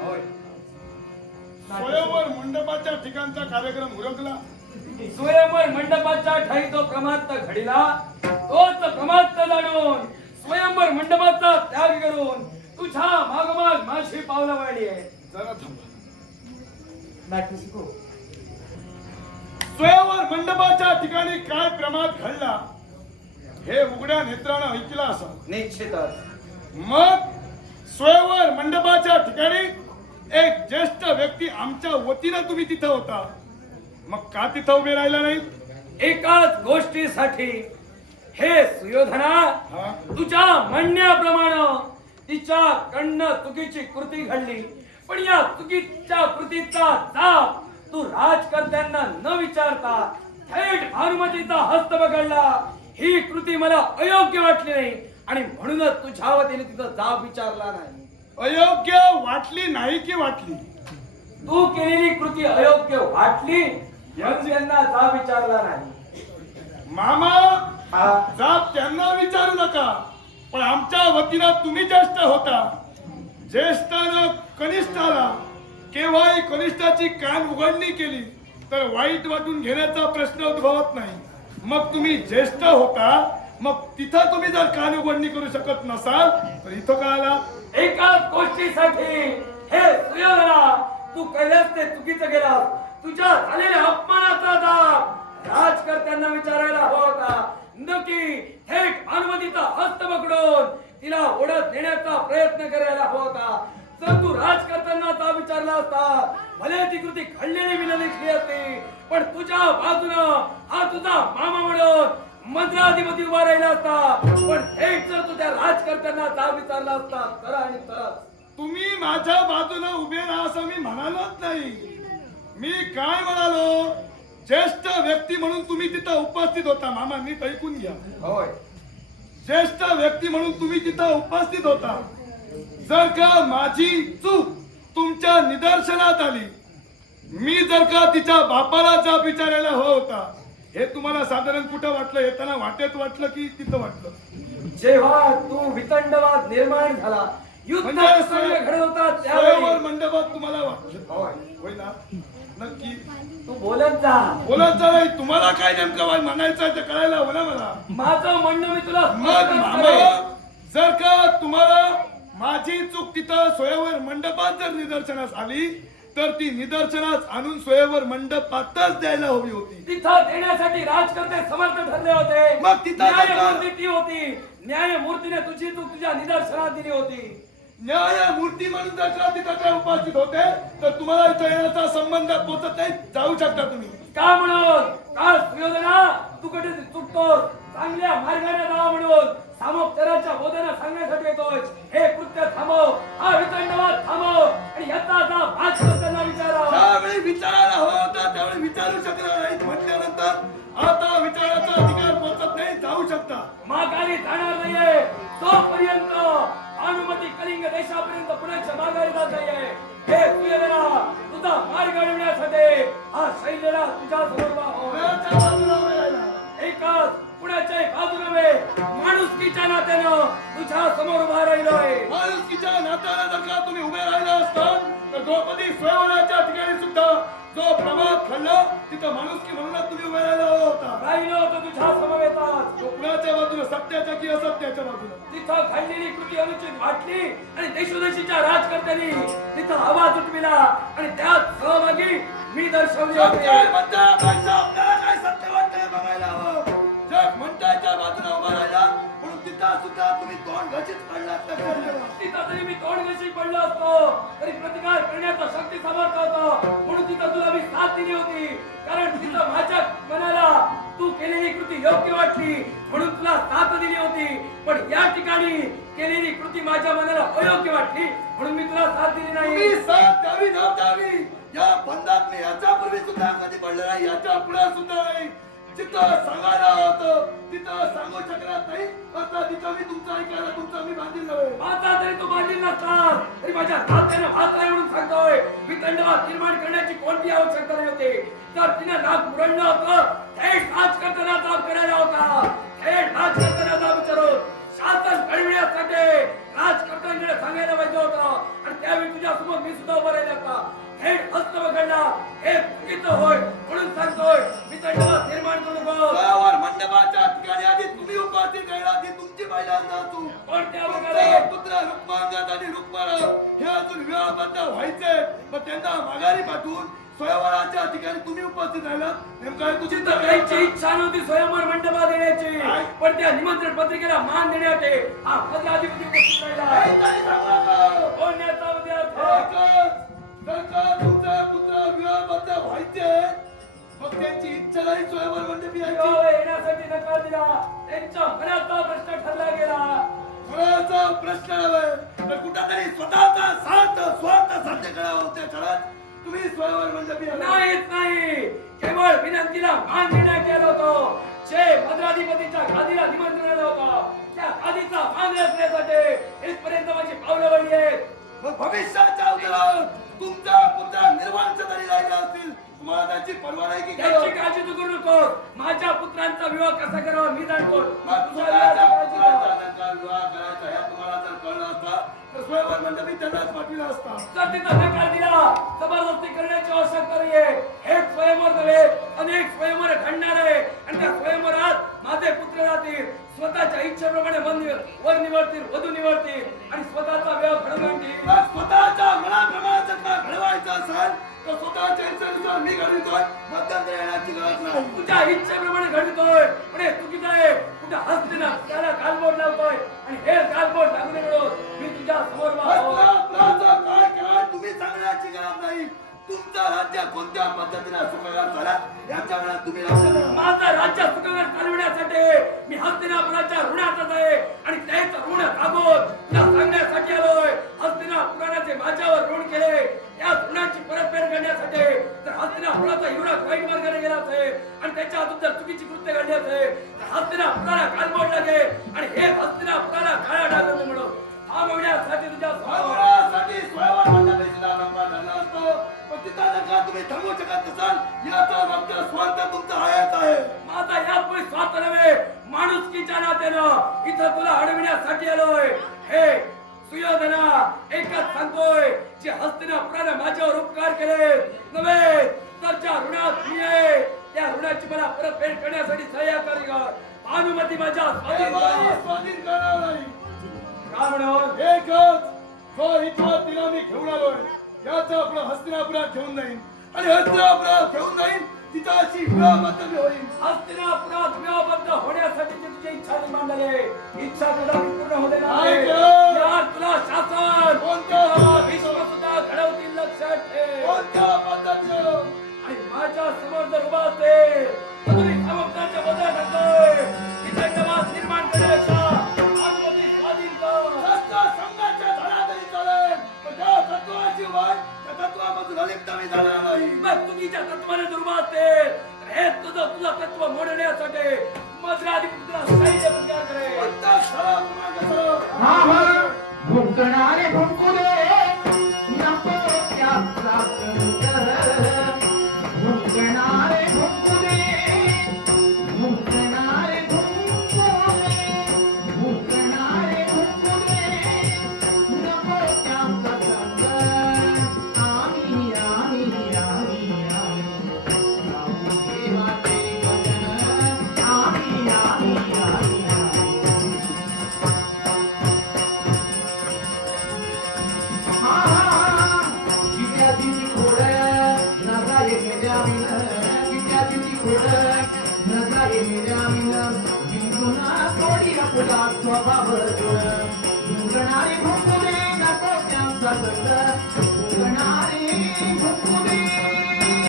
होय. स्वयंवर मंडपाच्या ठिकाणचा कार्यक्रम उरकला. स्वयंवर मंडपाच्या ठाई तो प्रमात्त घडीला, तोच प्रमात्त जाणून स्वयंवर मंडपाचा त्याग करून तुझ्या मागोमाग माझी पावलं वाढली आहे. जरा थांबा. नाट्य शिकू. स्वयंवर मंडपाच्या ठिकाणी काय प्रमाद घडला हे उघड्या नेत्रानं ऐकलं असं. निश्चितच. मग स्वयंवर मंडपाच्या ठिकाणी एक ज्येष्ठ व्यक्ती आमच्या वतीनं तुम्ही तिथं होता, मग का तिथं उभे राहिला नाही? एकाच गोष्टीसाठी. हे सुयोधना, हा? तुझ्या म्हणण्याप्रमाणे तिच्याकडनं चुकीची कृती घडली, पण या चुकीच्या कृतीचा जाब तू राजकर्त्यांना न विचारता थेट भानुमतीचा हस्त पकडला. ही कृती मला अयोग्य वाटली नाही आणि म्हणूनच तुझ्या वतीने तिचा जाब विचारला नाही. अयोग्य वाटली नाही की वाटली? तू केलेली कृती अयोग्य वाटली म्हणून त्यांना जाब विचारला नाही. मामा, हा. जाब त्यांना विचारू नका, पण आमच्या वतीनं तुम्ही ज्येष्ठ होता. ज्येष्ठानं कनिष्ठाला केव्हाही कनिष्ठाची कान उघडणी केली तर वाईट वाटून घेण्याचा प्रश्न उद्भवत नाही. मग तुम्ही ज्येष्ठ होता, मग तिथं तुम्ही जर कान उघडणी करू शकत नसाल तर इथं का आला? एकाच गोष्टीसाठी. हे सुयोधना, तू कैलास ते चुकीचं केलं. तुझ्या झालेल्या अपमानाचा जाब राजकर्त्यांना विचारायला हवा होता, नक्की थेट अनुमतीचा हस्त पकडून तिला ओढत नेण्याचा प्रयत्न करायला हवा होता. जर तू राजकर्त्यांना जाब विचारला असता, भले ती कृती घडलेली मी दिसली असती, पण तुझ्या बाजूनं हा तुझा मामा म्हणून मंत्राधिपती उभा राहिला असता. पण थेट जर तुझ्या राजकर्त्यांना जाब विचारला असता तर आणि तरच. तुम्ही माझ्या बाजूने उभे राहा असं मी म्हणालोच नाही. मी काय म्हणालो, ज्येष्ठ व्यक्ती म्हणून तुम्ही तिथं उपस्थित होता. मामा, नीट ऐकून घ्या. होय. ज्येष्ठ व्यक्ती म्हणून तुम्ही तिथं उपस्थित होता. जर का माझी चूक तुमच्या निदर्शनात आली, मी जर का तिच्या बापाला जाब विचारायला हवा होता, हे तुम्हाला साधारण कुठं वाटलं? येताना वाटेत वाटलं की तिथं वाटलं? जेव्हा तू वितंडवाद निर्माण झाला, युद्ध म्हणजे प्रसंग घडत होता स्वयंवर त्यावेळी. मंडपात तुम्हाला वाटलं? होय. होय ना? नक्की तू बोलत जा. बोलत जा. नाही, तुम्हाला काय नेमकं म्हणायचं आहे ते कळायला हवं ना मला. माझं म्हणणं मी तुला मग स्पष्ट मामा, करेन. जर का तुम्हाला माझी चूक तिथं स्वयंवर मंडपात जर निदर्शनास आली तर ती निदर्शनास आणून स्वयंवर मंडपातच द्यायला हवी होती. तिथं देण्यासाठी राजकर्ते समर्थ ठरले होते. मग तिथं न्यायमूर्ती ती होती. न्यायमूर्तीने तुझी चूक तुझ्या निदर्शनात दिली होती. न्यायमूर्ती म्हणून जर का तिथं काय उपस्थित होते तर तुम्हाला इथं येण्याचा संबंध पोचत नाही. जाऊ शकता तुम्ही. का म्हणून? का सुयोधना, तू कुठे चुकतोस? चांगल्या मार्गाने जा म्हणून सामोपचाराच्या बोधना सांगण्यासाठी येतोय. हे कृत्य थांबव, हा वितंडवाद थांबव आणि याचा जाब राजकर्त्यांना विचारा. ज्यावेळी विचारायला हवा होता त्यावेळी विचारू शकणार नाही म्हटल्यानंतर आता विचाराचा अधिकार पोचत नाही. जाऊ शकता. माघारी जाणार नाहीये तोपर्यंत अनुमती कलिंग देशापर्यंत पुण्याच्या माघारी जात नाहीये. हे सुयोधना, तुझा मार्ग अडवण्यासाठी हा सैन्याला तुझ्या समोर पुण्याच्या बाजूला उभे राहिला. एकाच पुण्याच्या बाजूने माणुसकीच्या नात्यानं तुझ्या समोर उभा राहिलोय. माणुसकीच्या नात्याने जर का तुम्ही उभे राहिले असतात तर द्रौपदी स्वयंवराच्या ठिकाणी सुद्धा जो प्रभात घडला तिथं माणुसकी म्हणूनच तुम्ही उभे राहिला होता. राहिलो होतो तुझ्या समवेतात. तो कुणाच्या बाजूने, सत्याच्या की असत्याच्या बाजूने? तिथं घडलेली कृती अनुचित वाटली आणि देशोदेशीच्या राजकर्त्यांनी तिथं आवाज उठविला आणि त्यात सहभागी मी दर्शवले होते. आपल्याला काय सत्य वाटतंय बघायला हवं. जग म्हणतायच्या बाजूने उभा राहिला म्हणून तिथं सुद्धा तुम्ही तोंड घशीत पडलात. तिथं जरी मी तोंडघशी पडलो असतो तरी प्रतिकार करण्याचा शक्ती समर्थ होतो. म्हणून तिथं तुला मी साथ दिली होती. कारण तिथं माझ्या मनाला तू केलेली कृती योग्य वाटली म्हणून तुला साथ दिली होती. पण या ठिकाणी केलेली कृती माझ्या मनाला अयोग्य वाटली म्हणून मी तुला साथ दिली नाही. तुम्ही साथ द्यावी न द्यावी या बंधात मी याच्यापूर्वी सुद्धा कधी पडलं नाही, याच्या पुढे सुद्धा नाही. जिथं सांगायला होतं तिथं सांगू शकणार नाही. आता तिथं मी तुमचं ऐकायला तुमचं मी बांधील नव्हे. आता तरी तू बांधील नसतास तरी माझ्या नात्यानं भात नाही म्हणून सांगतोय. वितंडवाद निर्माण करण्याची कोणती आवश्यकता नाही होती. तर तिने नाक मुरडलं होतं, थेट राजकर्त्यांना जाब करायला होता. थेट राजकर्त्यांना जाब विचारून शासन घडविण्यासाठी राजकर्त्यांकडे सांगायला पाहिजे होतं आणि त्यावेळी तुझ्या समोर मी सुद्धा उभा राहिला होता. थेट हस्त पकडला हे चुकीचं होय म्हणून सांगतोय मी त्यांना निर्माण करू नको. स्वयंवर मंडपाच्या ठिकाणी आधी तुम्ही उपस्थित राहिला, ती तुमची पहिल्यांदा तू कोणत्या तुमचा प्रकारे पुत्र रुक्मांगद आणि रुक्माराव हे अजून विवाहबद्ध व्हायचे, मग त्यांना माघारी पाठवून स्वयंवराच्या ठिकाणी तुम्ही उपस्थित राहिला. नेमकं हे तुझी जिथं त्यांची इच्छा नव्हती स्वयंवर मंडपात देण्याची पण त्या निमंत्रण पत्रिकेला मान देण्याचे हा पदाधिपती उपस्थित राहिला. काहीतरी सांगू नका. कोण नेता विद्यार्थी एकच, जर का तुमचा पुत्र विवाहबद्ध व्हायचे, मग त्यांची इच्छा नाही स्वयंवर मंडपी यायची. विवाह येण्यासाठी नकार दिला त्यांच्या मनाचा प्रश्न ठरला गेला. खऱ्याचा प्रश्न नव्हे तर कुठेतरी स्वतःचा स्वार्थ साध्य करावा त्या काळात तुम्ही स्वयंवर मंडपी आला. नाहीच नाही केवळ विनंतीला मान देण्यात आलं होतं. जे भद्राधिपतीच्या गादीला निमंत्रण आलं होतं त्या गादीचा मान राखण्यासाठी इथपर्यंत माझी पावलं वळली आहेत. मग भविष्याच्या उतरावर तुमचा पुत्र निर्वांच तरी राहिला असतील, तुम्हाला त्याची पर्वा नाही की काय? त्याची काळजी तू करू नको. माझ्या पुत्रांचा विवाह कसा करावा मी जाणतो. मग तुझ्या स्वतःच्या विवाहाची काळजी कर. पुत्राचा नकार विवाह करायचा हे तुम्हाला जर कळलं असतं तर स्वयंवर मंडपी त्यांनाच पाठविला असता. जर तिथं नकार दिला जबरदस्ती करण्याची आवश्यकता नाहीये. हे स्वयंवर नव्हे अनेक स्वयंवर घडणार आहे आणि त्या स्वयंवरात माझे पुत्र राहतील. स्वतःच्या इच्छेप्रमाणे वर निवडतील, वधू निवडतील आणि स्वतःचा विवाह घडवून आणतील. मग स्वतःच्या मनाप्रमाणे जर का घडवायचं असेल तर स्वतःच्या इच्छेनुसार मी घडवितोय, मध्यंतर येण्याची गरज नाही. तुझ्या इच्छेप्रमाणे घडतोय पण हे चुकीचं आहे. कुठं हसते ना त्याला गालबोट लावतोय आणि हे गालबोट लागू नये म्हणून मी तुझ्या समोर वाहतो. वस्त्राचं काय कराल तुम्ही सांगण्याची गरज नाही. तुमचा राज्य कोणत्या पद्धतीने सुखकर झाला याच्या वेळात तुम्ही लक्ष द्या. माझा राज्य सुखकर चालविण्यासाठी मी हस्तिनापुराच्या ऋणातच आहे आणि त्याच ऋण भागवून तुला सांगण्यासाठी आलोय. हस्तिनापुराचे माझ्यावर ऋण केले या ऋणाची परतफेड करण्यासाठी जर हस्तिनापुराचा युवराज वाईट मार्गाने गेला असेल आणि त्याच्या हातून जर चुकीची कृत्य घडली असेल तर हस्तिनापुराला गालबोट लागेल आणि हे हस्तिनापुराला काळा डाग म्हणून थांबवण्यासाठी तुझ्या स्वयंवरासाठी स्वयंवर मंडपी सुद्धा लंबा ठरला असतो, पण तिथं जर का तुम्ही थांबवू शकत नसाल याचा फक्त स्वार्थ तुमचा आहेच आहे. माझा यात कोणी स्वार्थ नव्हे. माणुसकीच्या नात्यानं इथं तुला अडविण्यासाठी आलोय. हे सुयोधना एकच सांगतोय जे हस्तिनापुराने माझ्यावर उपकार केले नव्हे तर ज्या ऋणात मी आहे त्या ऋणाची मला परतफेड करण्यासाठी सहकार्य कर. भानुमती माझ्या हे मला स्वाधीन करणार नाही. का म्हणून एकच जो इथं तिला मी घेऊन आलोय याचा आपला हस्तिनापुरात घेऊन जाईन आणि हस्तिनापुरात घेऊन जाईन तिथं अशी विवाहबद्ध होईल. हस्तिनापुरात विवाहबद्ध होण्यासाठी तुझी इच्छा निर्माण झाली. इच्छा तुला पूर्ण होते नाही. नाही गं. यात तुला शासन कोणत्या भीष्म सुद्धा घडवतील लक्षात ठेव. कोणत्या पद्धतीनं आणि माझ्या समोर जर उभा असेल तर तुम्ही समर्थाच्या बदल करतोय. इथे समाज निर्माण करण्याचा अनुमती स्वाधीन कर. रस्ता संघाच्या झाला तरी चालेल, पण ज्या तत्वाची वाट त्या तत्वापासून अलिप्त मी जाणार नाही. मग चुकीच्या तत्वाने जर उभा असेल तर हे तुझं तत्व मोडण्यासाठी मद्राधिपतीला सैन्य तयार करेल. कोणता खरा क्रमांक भुंकणारे भुंकुले नको त्याचा भुंकणारे भुंकुले भुंकणारे भुंकुले भुंकणारे भुंकुले नको त्याचा संग आम्ही आम्ही आम्ही आम्ही देवाचे भजन आम्ही आम्ही आम्ही स्वभाव